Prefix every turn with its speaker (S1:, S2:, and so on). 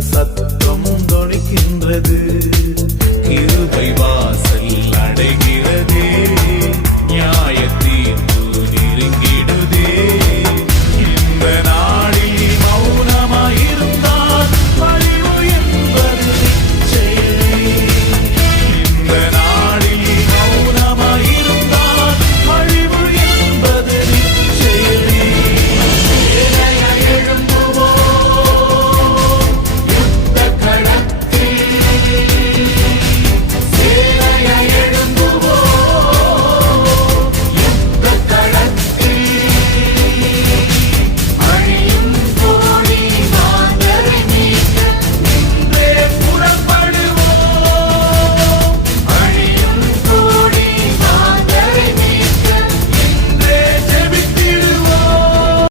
S1: சத்தம் தொனிக்கின்றது